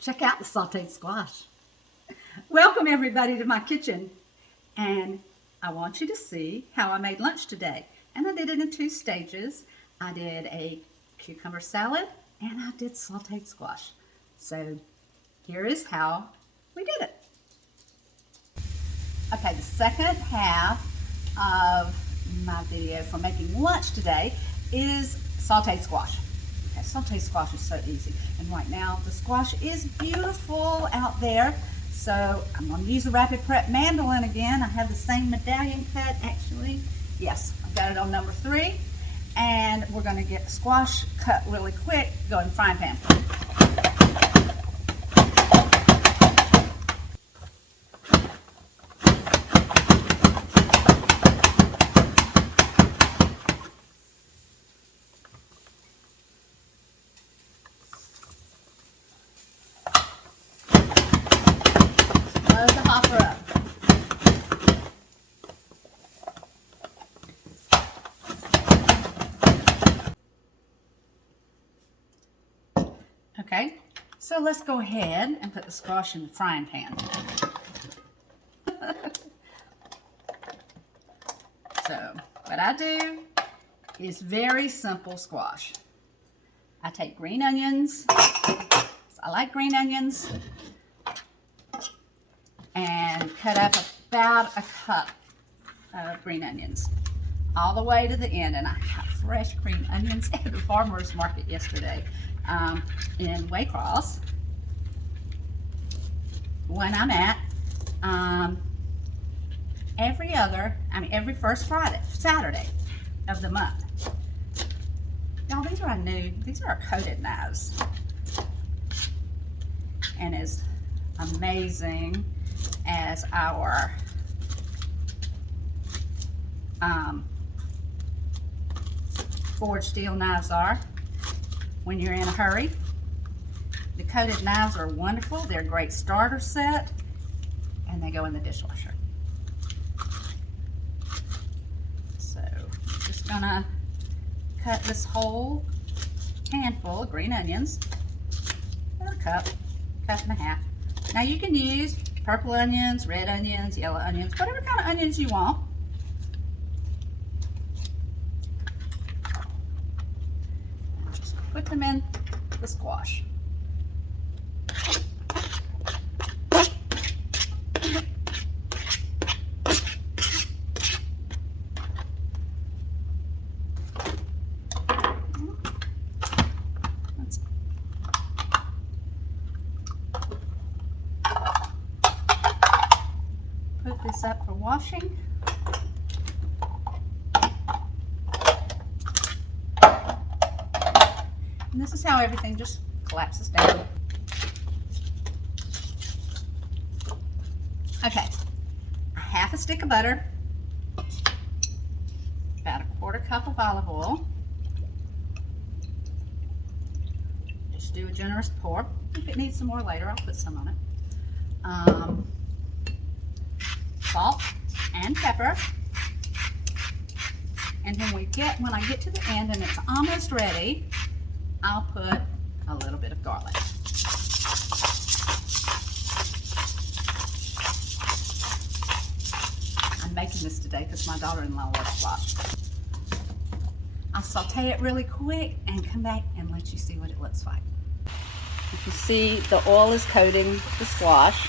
Check out the sauteed squash. Welcome everybody to my kitchen, and I want you to see how I made lunch today. And I did it in 2 stages. I did a cucumber salad and I did sauteed squash. So here is how we did it. Okay, the second half of my video for making lunch today is sauteed squash. Okay, sauteed squash is so easy, and right now the squash is beautiful out there. So I'm going to use a Rapid Prep mandolin again. I have the same medallion cut actually. Yes, I've got it on number 3, and we're going to get the squash cut really quick. Go in the frying pan. Load the hopper up. Okay, so let's go ahead and put the squash in the frying pan. So what I do is very simple squash. I take green onions. I like green onions. And cut up about a cup of green onions all the way to the end. And I have fresh green onions at the farmer's market yesterday in Waycross, when I'm at every first Saturday of the month. Y'all, these are new. These are coated knives, and as amazing as our forged steel knives are, when you're in a hurry, the coated knives are wonderful. They're a great starter set, and they go in the dishwasher. So I'm just gonna cut this whole handful of green onions, or a cup, cut in half. Now you can use purple onions, red onions, yellow onions, whatever kind of onions you want. Just put them in the squash. Put this up for washing. And this is how everything just collapses down. Okay, a half a stick of butter, about a 1/4 cup of olive oil. Just do a generous pour. If it needs some more later, I'll put some on it. Salt and pepper, and when I get to the end and it's almost ready, I'll put a little bit of garlic. I'm making this today because my daughter-in-law loves squash. I'll saute it really quick and come back and let you see what it looks like. You can see the oil is coating the squash.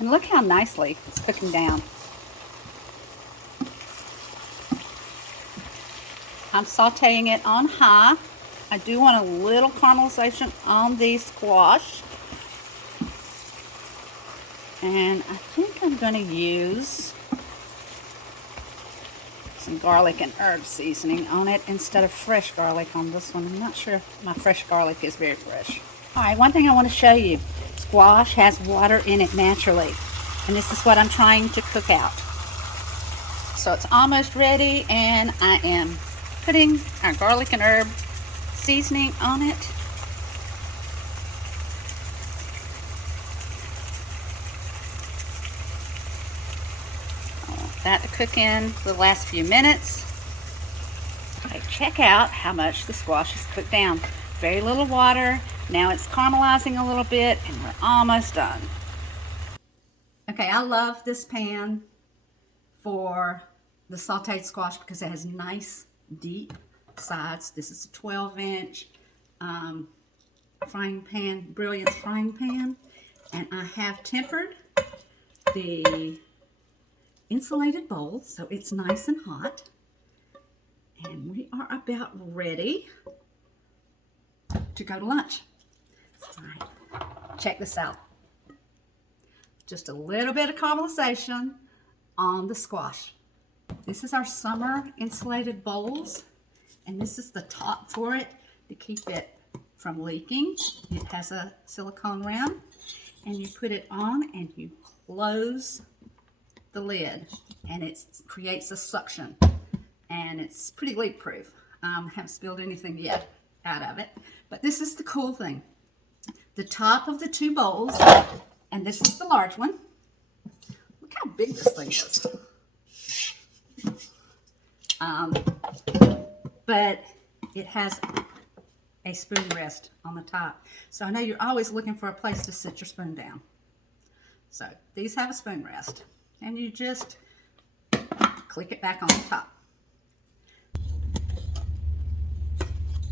And look how nicely it's cooking down. I'm sauteing it on high. I do want a little caramelization on the squash. And I think I'm going to use some garlic and herb seasoning on it instead of fresh garlic on this one. I'm not sure if my fresh garlic is very fresh. Alright, one thing I want to show you. Squash has water in it naturally, and this is what I'm trying to cook out. So it's almost ready, and I am putting our garlic and herb seasoning on it. I want that to cook in for the last few minutes. Okay, check out how much the squash is cooked down. Very little water. Now it's caramelizing a little bit and we're almost done. Okay, I love this pan for the sauteed squash because it has nice deep sides. This is a 12-inch frying pan, Brilliance frying pan, and I have tempered the insulated bowl so it's nice and hot, and we are about ready to go to lunch. All right, check this out. Just a little bit of caramelization on the squash. This is our summer insulated bowls, and this is the top for it to keep it from leaking. It has a silicone rim, and you put it on and you close the lid, and it creates a suction, and it's pretty leak proof. Haven't spilled anything yet out of it, but this is the cool thing. The top of the two bowls, and this is the large one. Look how big this thing is. But it has a spoon rest on the top. So I know you're always looking for a place to sit your spoon down. So these have a spoon rest, and you just click it back on the top.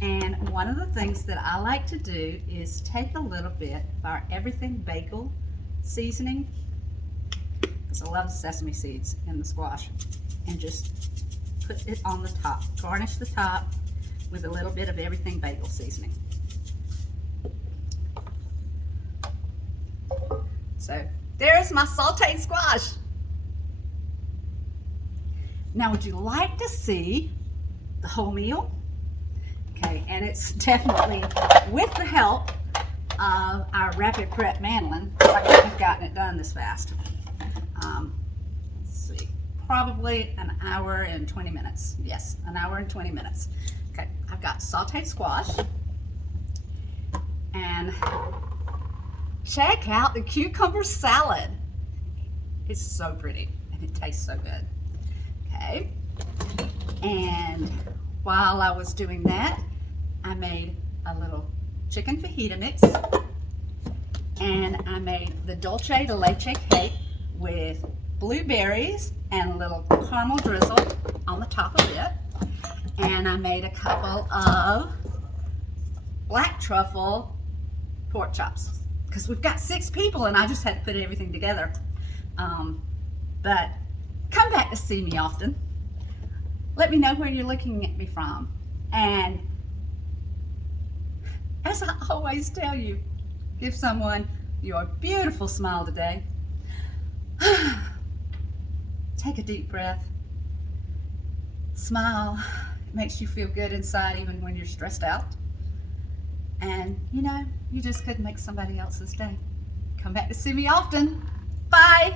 And one of the things that I like to do is take a little bit of our everything bagel seasoning, because I love the sesame seeds in the squash, and just put it on the top. Garnish the top with a little bit of everything bagel seasoning. So there's my sauteed squash. Now, would you like to see the whole meal? Okay, and it's definitely with the help of our rapid prep mandolin. I think we've gotten it done this fast. Let's see, probably an hour and 20 minutes. Yes, an hour and 20 minutes. Okay, I've got sauteed squash, and check out the cucumber salad. It's so pretty and it tastes so good. Okay, and while I was doing that, I made a little chicken fajita mix, and I made the dulce de leche cake with blueberries and a little caramel drizzle on the top of it. And I made a couple of black truffle pork chops because we've got 6 people and I just had to put everything together. But come back to see me often. Let me know where you're looking at me from. And as I always tell you, give someone your beautiful smile today. Take a deep breath. Smile. It makes you feel good inside even when you're stressed out. And you know, you just could make somebody else's day. Come back to see me often. Bye.